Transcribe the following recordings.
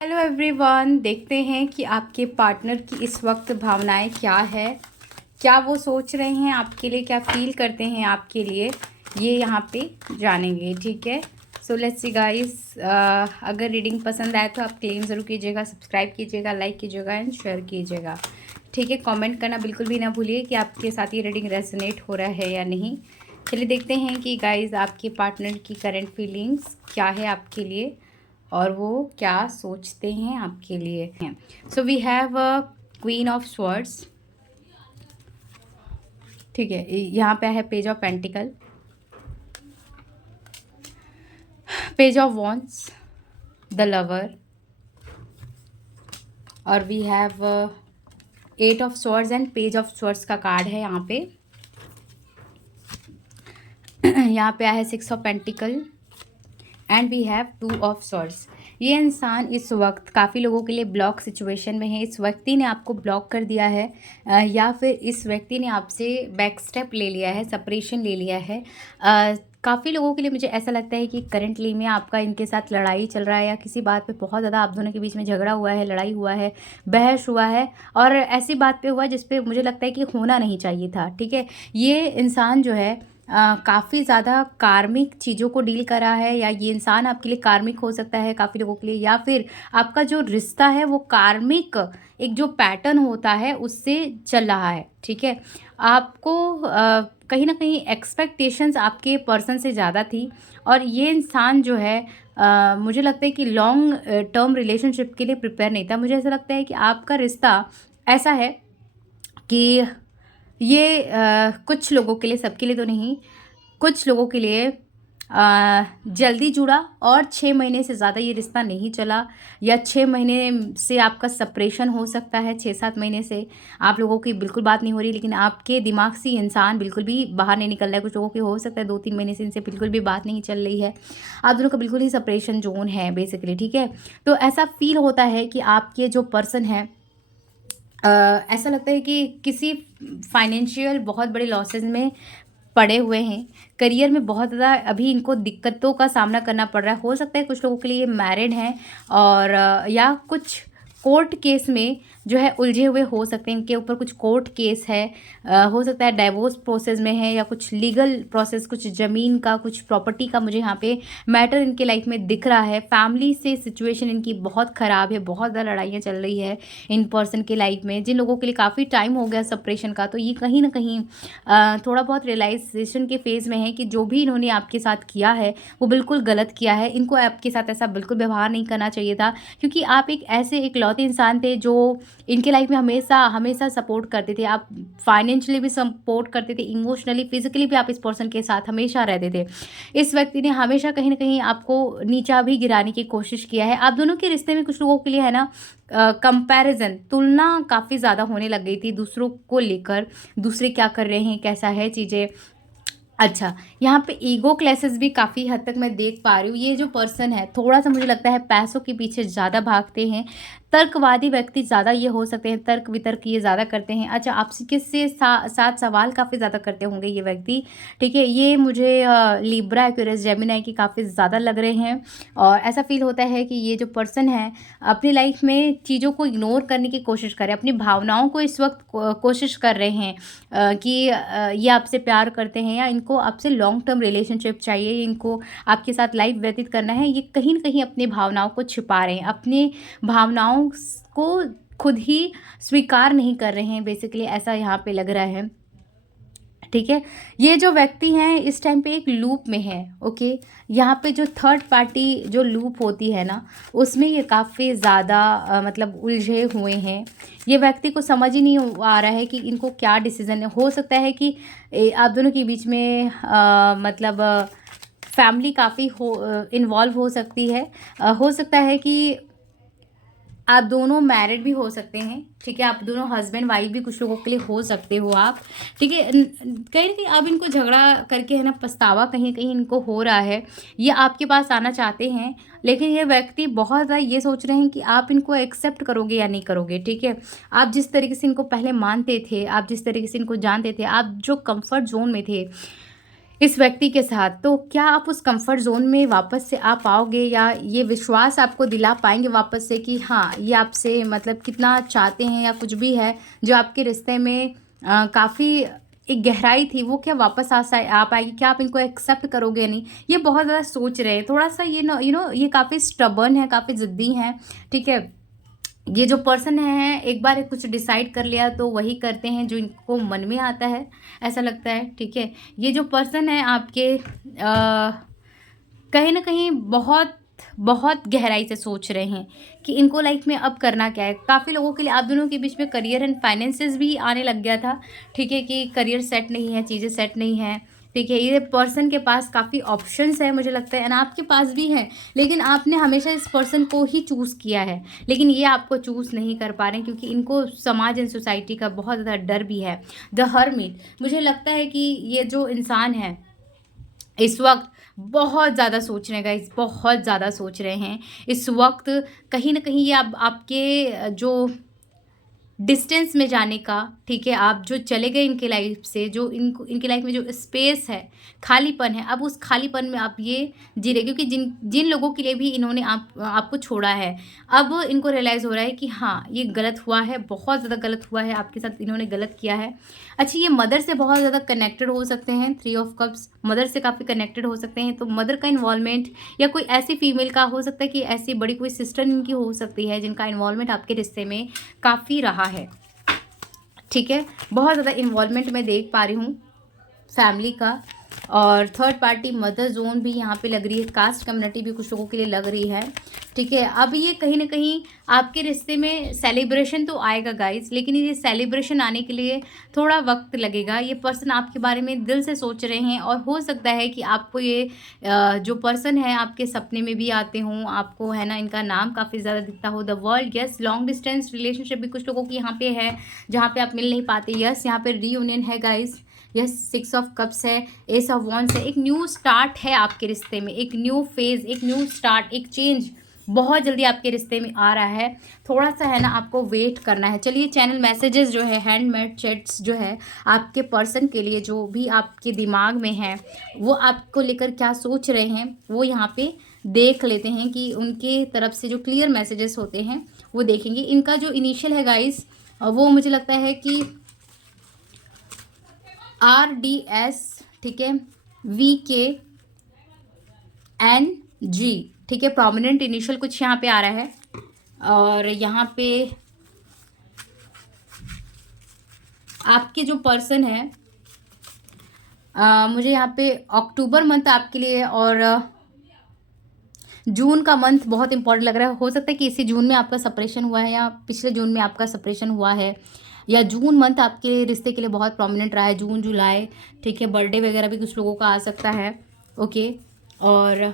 Hello everyone, देखते हैं कि आपके पार्टनर की इस वक्त भावनाएं क्या है। क्या वो सोच रहे हैं आपके लिए, क्या फील करते हैं आपके लिए, ये यहाँ पे जानेंगे। ठीक है, सो लेट्स सी गाइस। अगर रीडिंग पसंद आए तो आप क्लेम ज़रूर कीजिएगा, सब्सक्राइब कीजिएगा, लाइक कीजिएगा एंड शेयर कीजिएगा। ठीक है, कमेंट करना बिल्कुल भी ना भूलिए कि आपके साथ ये रीडिंग रेजोनेट हो रहा है या नहीं। चलिए देखते हैं कि गाइस आपके पार्टनर की करंट फीलिंग्स क्या है आपके लिए और वो क्या सोचते हैं आपके लिए हैं। So we have a queen of swords. ठीक है, यहाँ पे है page of pentacle, page of wands, the lover, और we have eight of swords and page of swords का कार्ड है यहाँ पे। यहाँ पे है six of pentacle and we have two of swords. ये इंसान इस वक्त काफ़ी लोगों के लिए ब्लॉक सिचुएशन में है। इस व्यक्ति ने आपको ब्लॉक कर दिया है या फिर इस व्यक्ति ने आपसे बैक स्टेप ले लिया है, सेपरेशन ले लिया है। काफ़ी लोगों के लिए मुझे ऐसा लगता है कि करंटली में आपका इनके साथ लड़ाई चल रहा है या किसी बात पे बहुत ज़्यादा आप दोनों के बीच में झगड़ा हुआ है, लड़ाई हुआ है, बहस हुआ है और ऐसी बात पे हुआ है जिस पे मुझे लगता है कि होना नहीं चाहिए था। ठीक है, ये इंसान जो है काफ़ी ज़्यादा कार्मिक चीज़ों को डील करा है, या ये इंसान आपके लिए कार्मिक हो सकता है काफ़ी लोगों के लिए, या फिर आपका जो रिश्ता है वो कार्मिक एक जो पैटर्न होता है उससे चल रहा है। ठीक है, आपको कहीं ना कहीं एक्सपेक्टेशंस आपके पर्सन से ज़्यादा थी और ये इंसान जो है मुझे लगता है कि लॉन्ग टर्म रिलेशनशिप के लिए प्रिपेयर नहीं था। मुझे ऐसा लगता है कि आपका रिश्ता ऐसा है कि ये कुछ लोगों के लिए, सबके लिए तो नहीं, कुछ लोगों के लिए जल्दी जुड़ा और 6 महीने से ज़्यादा ये रिश्ता नहीं चला, या 6 महीने से आपका सेपरेशन हो सकता है। 6-7 महीने से आप लोगों की बिल्कुल बात नहीं हो रही, लेकिन आपके दिमाग से ये इंसान बिल्कुल भी बाहर नहीं निकल रहा है। कुछ लोगों की हो सकता है 2-3 महीने से इनसे बिल्कुल भी बात नहीं चल रही है। आप दोनों का बिल्कुल ही सेपरेशन जोन है बेसिकली। ठीक है, तो ऐसा फील होता है कि आपके जो पर्सन है ऐसा लगता है कि किसी फाइनेंशियल बहुत बड़े लॉसेस में पड़े हुए हैं। करियर में बहुत ज़्यादा अभी इनको दिक्कतों का सामना करना पड़ रहा है। हो सकता है कुछ लोगों के लिए मैरिड हैं और या कुछ कोर्ट केस में जो है उलझे हुए हो सकते हैं। इनके ऊपर कुछ कोर्ट केस है, हो सकता है डाइवोर्स प्रोसेस में है, या कुछ लीगल प्रोसेस, कुछ ज़मीन का, कुछ प्रॉपर्टी का मुझे यहाँ पे मैटर इनके लाइफ में दिख रहा है। फैमिली से सिचुएशन इनकी बहुत ख़राब है, बहुत ज़्यादा लड़ाइयाँ चल रही है इन पर्सन के लाइफ में। जिन लोगों के लिए काफ़ी टाइम हो गया सेपरेशन का, तो ये कहीं ना कहीं थोड़ा बहुत रियलाइजेशन के फेज़ में है कि जो भी इन्होंने आपके साथ किया है वो बिल्कुल गलत किया है। इनको आपके साथ ऐसा बिल्कुल व्यवहार नहीं करना चाहिए था, क्योंकि आप एक ऐसे इकलौते इंसान थे जो इनके लाइफ में हमेशा हमेशा सपोर्ट करते थे। आप फाइनेंशियली भी सपोर्ट करते थे, इमोशनली, फिजिकली भी आप इस पर्सन के साथ हमेशा रहते थे। इस व्यक्ति ने हमेशा कहीं ना कहीं आपको नीचा भी गिराने की कोशिश किया है। आप दोनों के रिश्ते में कुछ लोगों के लिए है ना, कंपैरिजन, तुलना काफ़ी ज़्यादा होने लग गई थी दूसरों को लेकर। दूसरे क्या कर रहे हैं, कैसा है चीज़ें। अच्छा, यहाँ पे ईगो क्लैसेस भी काफ़ी हद तक मैं देख पा रही हूँ। ये जो पर्सन है थोड़ा सा मुझे लगता है पैसों के पीछे ज़्यादा भागते हैं। तर्कवादी व्यक्ति ज़्यादा ये हो सकते हैं, तर्क वितर्क ये ज़्यादा करते हैं। अच्छा, आपसे किससे साथ सवाल काफ़ी ज़्यादा करते होंगे ये व्यक्ति। ठीक है, ये मुझे लिब्रा, एक्वेरियस, जेमिनी की काफ़ी ज़्यादा लग रहे हैं। और ऐसा फील होता है कि ये जो पर्सन है अपनी लाइफ में चीज़ों को इग्नोर करने की कोशिश कर रहे हैं, अपनी भावनाओं को इस वक्त कोशिश कर रहे हैं कि ये आपसे प्यार करते हैं या इनको आपसे लॉन्ग टर्म रिलेशनशिप चाहिए, इनको आपके साथ लाइफ व्यतीत करना है। ये कहीं ना कहीं अपनी भावनाओं को छिपा रहे हैं, अपनी भावनाओं को खुद ही स्वीकार नहीं कर रहे हैं बेसिकली, ऐसा यहाँ पे लग रहा है। ठीक है, ये जो व्यक्ति हैं इस टाइम पे एक लूप में है। ओके, यहाँ पे जो थर्ड पार्टी जो लूप होती है ना, उसमें ये काफ़ी ज़्यादा मतलब उलझे हुए हैं। ये व्यक्ति को समझ ही नहीं आ रहा है कि इनको क्या डिसीजन है। हो सकता है कि आप दोनों के बीच में मतलब फैमिली काफ़ी इन्वॉल्व हो सकती है। हो सकता है कि आप दोनों मैरिड भी हो सकते हैं। ठीक है, आप दोनों हस्बैंड वाइफ भी कुछ लोगों के लिए हो सकते हो आप। ठीक है, कहीं ना कहीं अब इनको झगड़ा करके है ना पछतावा कहीं कहीं इनको हो रहा है। ये आपके पास आना चाहते हैं, लेकिन ये व्यक्ति बहुत ज़्यादा ये सोच रहे हैं कि आप इनको एक्सेप्ट करोगे या नहीं करोगे। ठीक है, आप जिस तरीके से इनको पहले मानते थे, आप जिस तरीके से इनको जानते थे, आप जो कंफर्ट जोन में थे, इस व्यक्ति के साथ, तो क्या आप उस कंफर्ट ज़ोन में वापस से आ पाओगे, या ये विश्वास आपको दिला पाएँगे वापस से कि हाँ, ये आपसे मतलब कितना चाहते हैं, या कुछ भी है जो आपके रिश्ते में काफ़ी एक गहराई थी, वो क्या वापस आ पाएगी? क्या आप इनको एक्सेप्ट करोगे या नहीं? ये बहुत ज़्यादा सोच रहे हैं। थोड़ा-सा ये ना ये काफ़ी स्टबर्न है, काफ़ी ज़िद्दी हैं, ठीक है? ये जो पर्सन है, एक बार कुछ डिसाइड कर लिया तो वही करते हैं जो इनको मन में आता है, ऐसा लगता है, ठीक है? ये जो पर्सन है आपके कहीं न कहीं बहुत बहुत गहराई से सोच रहे हैं कि इनको लाइफ में अब करना क्या है। काफ़ी लोगों के लिए आप दोनों के बीच में करियर एंड फाइनेंसेस भी आने लग गया था, ठीक है? कि करियर सेट नहीं है, चीज़ें सेट नहीं हैं, ठीक है? ये पर्सन के पास काफ़ी ऑप्शंस हैं मुझे लगता है, एंड आपके पास भी हैं, लेकिन आपने हमेशा इस पर्सन को ही चूज़ किया है। लेकिन ये आपको चूज़ नहीं कर पा रहे हैं क्योंकि इनको समाज एंड सोसाइटी का बहुत ज़्यादा डर भी है। द हर्मिट, मुझे लगता है कि ये जो इंसान है इस वक़्त बहुत ज़्यादा सोच रहे हैं गाइस, बहुत ज़्यादा सोच रहे हैं। इस वक़्त कहीं न कहीं ये अब आपके जो डिस्टेंस में जाने का, ठीक है? आप जो चले गए इनके लाइफ से, जो इनको इनकी लाइफ में जो स्पेस है, खालीपन है, अब उस खालीपन में आप ये जी रहे, क्योंकि जिन जिन लोगों के लिए भी इन्होंने आपको छोड़ा है, अब इनको रियलाइज़ हो रहा है कि हाँ, ये गलत हुआ है, बहुत ज़्यादा गलत हुआ है, आपके साथ इन्होंने गलत किया है। अच्छा, ये मदर से बहुत ज़्यादा कनेक्टेड हो सकते हैं, 3 ऑफ कप्स, मदर से काफ़ी कनेक्टेड हो सकते हैं, तो मदर का इन्वॉल्वमेंट, या कोई ऐसी फीमेल का हो सकता है कि ऐसी बड़ी कोई सिस्टर इनकी हो सकती है जिनका इन्वॉल्वमेंट आपके रिश्ते में काफ़ी रहा है, ठीक है? बहुत ज़्यादा इन्वॉल्वमेंट मैं देख पा रही हूँ फैमिली का, और थर्ड पार्टी मदर जोन भी यहाँ पे लग रही है, कास्ट कम्युनिटी भी कुछ लोगों के लिए लग रही है, ठीक है? अब ये कहीं न कहीं आपके रिश्ते में सेलिब्रेशन तो आएगा गाइस, लेकिन ये सेलिब्रेशन आने के लिए थोड़ा वक्त लगेगा। ये पर्सन आपके बारे में दिल से सोच रहे हैं, और हो सकता है कि आपको ये जो पर्सन है आपके सपने में भी आते हों, आपको है ना इनका नाम काफ़ी ज़्यादा दिखता हो। The world, yes, long distance relationship भी कुछ लोगों की यहाँ पे है, जहाँ पे आप मिल नहीं पाते। यस, यहाँ पे रीयूनियन है गाइस। यस, 6 ऑफ कप्स है, एस ऑफ वॉन्ड्स है। एक न्यू स्टार्ट है आपके रिश्ते में, एक न्यू फेज़, एक न्यू स्टार्ट, एक चेंज बहुत जल्दी आपके रिश्ते में आ रहा है। थोड़ा-सा है ना आपको वेट करना है। चलिए, चैनल मैसेजेस जो है, हैंडमेड चैट्स जो है आपके पर्सन के लिए, जो भी आपके दिमाग में है, वो आपको लेकर क्या सोच रहे हैं, वो यहाँ पे देख लेते हैं कि उनके तरफ से जो क्लियर मैसेजेस होते हैं, वो देखेंगे। इनका जो इनिशियल है गाइस, वो मुझे लगता है कि RDS, ठीक है, VKNG, ठीक है, प्रोमिनेंट इनिशियल कुछ यहाँ पे आ रहा है। और यहाँ पे आपके जो पर्सन है, मुझे यहाँ पे अक्टूबर मंथ आपके लिए, और जून का मंथ बहुत इंपॉर्टेंट लग रहा है। हो सकता है कि इसी जून में आपका सेपरेशन हुआ है, या पिछले जून में आपका सेपरेशन हुआ है, या जून मंथ आपके रिश्ते के लिए बहुत प्रोमिनेंट रहा है, जून जुलाई, ठीक है? बर्थडे वगैरह भी कुछ लोगों का आ सकता है, ओके? और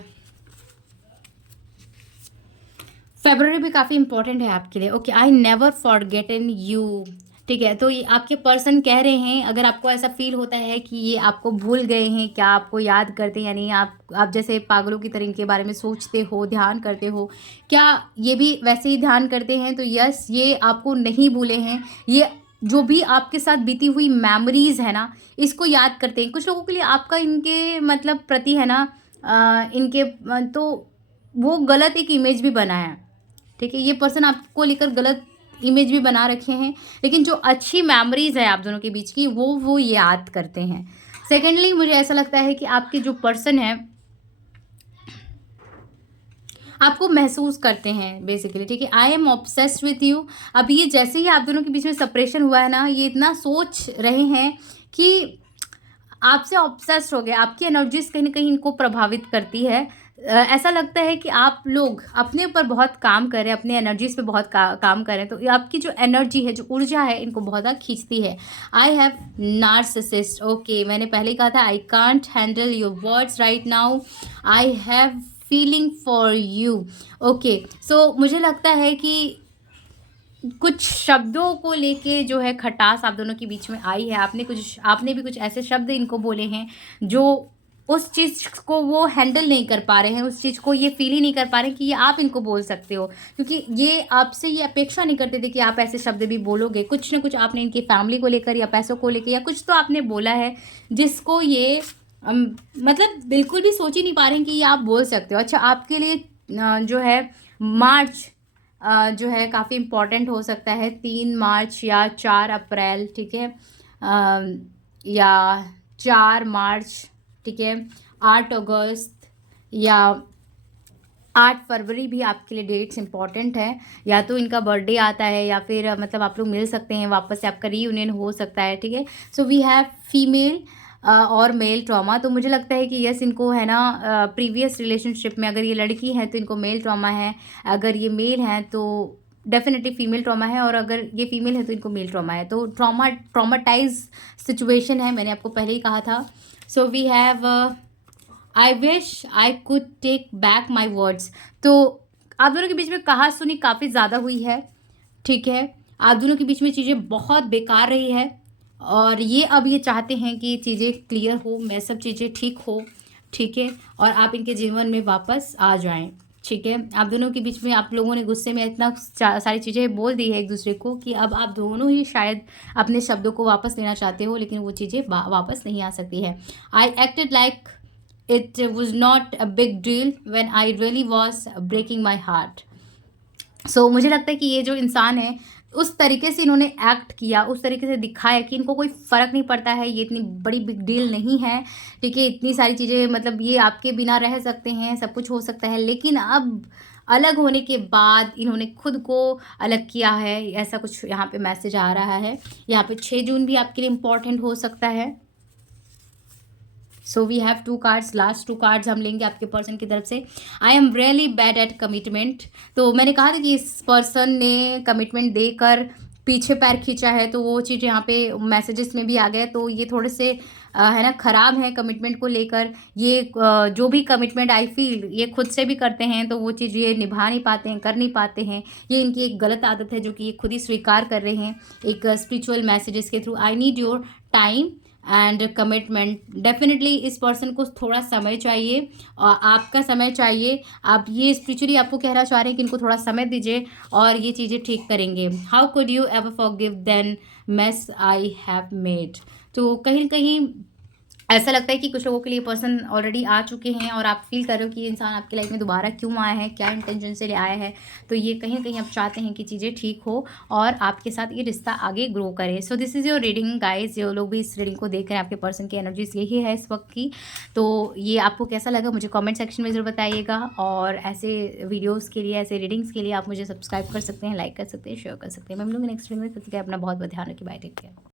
फेब्रुअरी भी काफ़ी इंपॉर्टेंट है आपके लिए, okay? I never forgotten you, ठीक है? तो ये आपके पर्सन कह रहे हैं, अगर आपको ऐसा फील होता है कि ये आपको भूल गए हैं, क्या आपको याद करते हैं या नहीं, आप जैसे पागलों की तरह इनके बारे में सोचते हो, ध्यान करते हो, क्या ये भी वैसे ही ध्यान करते हैं? तो यस, ये आपको नहीं भूले हैं। ये जो भी आपके साथ बीती हुई मेमोरीज है ना, इसको याद करते हैं। कुछ लोगों के लिए आपका इनके मतलब प्रति है ना, तो वो गलत एक इमेज भी बना है, ठीक है? ये पर्सन आपको लेकर गलत इमेज भी बना रखे हैं, लेकिन जो अच्छी मेमोरीज है आप दोनों के बीच की, वो याद करते हैं। सेकेंडली, मुझे ऐसा लगता है कि आपके जो पर्सन है आपको महसूस करते हैं बेसिकली, ठीक है? I am obsessed with you. अब ये जैसे ही आप दोनों के बीच में सेपरेशन हुआ है ना, ये इतना सोच रहे हैं कि आपसे ऑब्सेस्ड हो गए। आपकी एनर्जीज कहीं ना कहीं इनको प्रभावित करती है। ऐसा लगता है कि आप लोग अपने ऊपर बहुत काम कर रहे हैं, अपने एनर्जीज पे बहुत काम कर रहे हैं, तो ये आपकी जो एनर्जी है, जो ऊर्जा है, इनको बहुत ज़्यादा खींचती है। आई हैव नार्सिसिस्ट, ओके, मैंने पहले ही कहा था, I can't handle your words right now, I have feeling for you, okay? So मुझे लगता है कि कुछ शब्दों को लेके जो है खटास आप दोनों के बीच में आई है। आपने भी कुछ ऐसे शब्द इनको बोले हैं जो उस चीज़ को वो हैंडल नहीं कर पा रहे हैं, उस चीज़ को ये फील ही नहीं कर पा रहे हैं कि ये आप इनको बोल सकते हो, क्योंकि ये आपसे ये अपेक्षा नहीं करते थे कि आप ऐसे शब्द भी बोलोगे। कुछ ना कुछ आपने इनकी फैमिली को लेकर, या पैसों को लेकर, या कुछ तो आपने बोला है जिसको ये मतलब बिल्कुल भी सोच ही नहीं पा रहे हैं कि ये आप बोल सकते हो। अच्छा, आपके लिए जो है मार्च जो है काफ़ी इम्पोर्टेंट हो सकता है, 3 मार्च या 4 अप्रैल, ठीक है, या 4 मार्च, ठीक है, 8 अगस्त या 8 फरवरी भी आपके लिए डेट्स इंपॉर्टेंट है। या तो इनका बर्थडे आता है या फिर मतलब आप लोग मिल सकते हैं, वापस से आपका रीयूनियन हो सकता है, ठीक है। सो वी हैव फीमेल और मेल ट्रॉमा। तो मुझे लगता है कि यस, इनको है ना प्रीवियस रिलेशनशिप में, अगर ये लड़की है तो इनको मेल ट्रॉमा है, अगर ये मेल हैं तो डेफिनेटली फीमेल ट्रॉमा है, और अगर ये फीमेल है तो इनको मेल ट्रॉमा है। तो ट्रॉमाटाइज सिचुएशन है, मैंने आपको पहले ही कहा था। So we have I wish I could take back my words. तो आप दोनों के बीच में कहा सुनी काफ़ी ज़्यादा हुई है, ठीक है। आप दोनों के बीच में चीज़ें बहुत बेकार रही है, और ये अब ये चाहते हैं कि चीज़ें क्लियर हो, मैं सब चीज़ें ठीक हो, ठीक है, और आप इनके जीवन में वापस आ जाएं, ठीक है। आप दोनों के बीच में आप लोगों ने गुस्से में इतना सारी चीज़ें बोल दी है एक दूसरे को कि अब आप दोनों ही शायद अपने शब्दों को वापस लेना चाहते हो, लेकिन वो चीज़ें वापस नहीं आ सकती है। I acted like it was not a big deal when I really was breaking my heart. So मुझे लगता है कि ये जो इंसान है, उस तरीके से इन्होंने एक्ट किया, उस तरीके से दिखाया कि इनको कोई फ़र्क नहीं पड़ता है, ये इतनी बड़ी बिग डील नहीं है, ठीक है। इतनी सारी चीज़ें, मतलब ये आपके बिना रह सकते हैं, सब कुछ हो सकता है, लेकिन अब अलग होने के बाद इन्होंने खुद को अलग किया है, ऐसा कुछ यहाँ पे मैसेज आ रहा है। यहाँ पे 6 जून भी आपके लिए इम्पोर्टेंट हो सकता है। So we have 2 cards, last 2 cards हम लेंगे आपके पर्सन की तरफ से। I am really bad at commitment. तो मैंने कहा था कि इस पर्सन ने कमिटमेंट देकर पीछे पैर खींचा है, तो वो चीज़ यहाँ पे मैसेजेस में भी आ गया। तो ये थोड़े से है ना ख़राब है कमिटमेंट को लेकर। ये जो भी कमिटमेंट आई फील ये खुद से भी करते हैं, तो वो चीज़ ये निभा नहीं पाते हैं, कर नहीं पाते हैं। ये इनकी एक गलत आदत है जो कि ये खुद ही स्वीकार कर रहे हैं एक स्पिरिचुअल मैसेजेस के through. I need your time and commitment. Definitely इस पर्सन को थोड़ा समय चाहिए, और आपका समय चाहिए। आप ये स्पिरिचुअली आपको कहना चाह रहे हैं कि इनको थोड़ा समय दीजिए और ये चीज़ें ठीक करेंगे। How could you ever forgive then mess I have made. तो कहीं ना कहीं ऐसा लगता है कि कुछ लोगों के लिए पर्सन ऑलरेडी आ चुके हैं, और आप फील कर रहे हो कि ये इंसान आपकी लाइफ में दोबारा क्यों आया है, क्या इंटेंशन से आया है। तो ये कहीं ना कहीं आप चाहते हैं कि चीज़ें ठीक हो और आपके साथ ये रिश्ता आगे ग्रो करे। So this is your reading guys. जो लोग भी इस रीडिंग को देख रहे हैं, आपके पर्सन की एनर्जीज यही है इस वक्त की। तो ये आपको कैसा लगा मुझे कॉमेंट सेक्शन में ज़रूर बताइएगा, और ऐसे वीडियोज़ के लिए, ऐसे रीडिंग्स के लिए आप मुझे सब्सक्राइब कर सकते हैं, लाइक कर सकते हैं, शेयर कर सकते हैं। मैं मिलूंगी नेक्स्ट वीडियो में। तब तक अपना बहुत बहुत ध्यान रखिए। Bye, take care.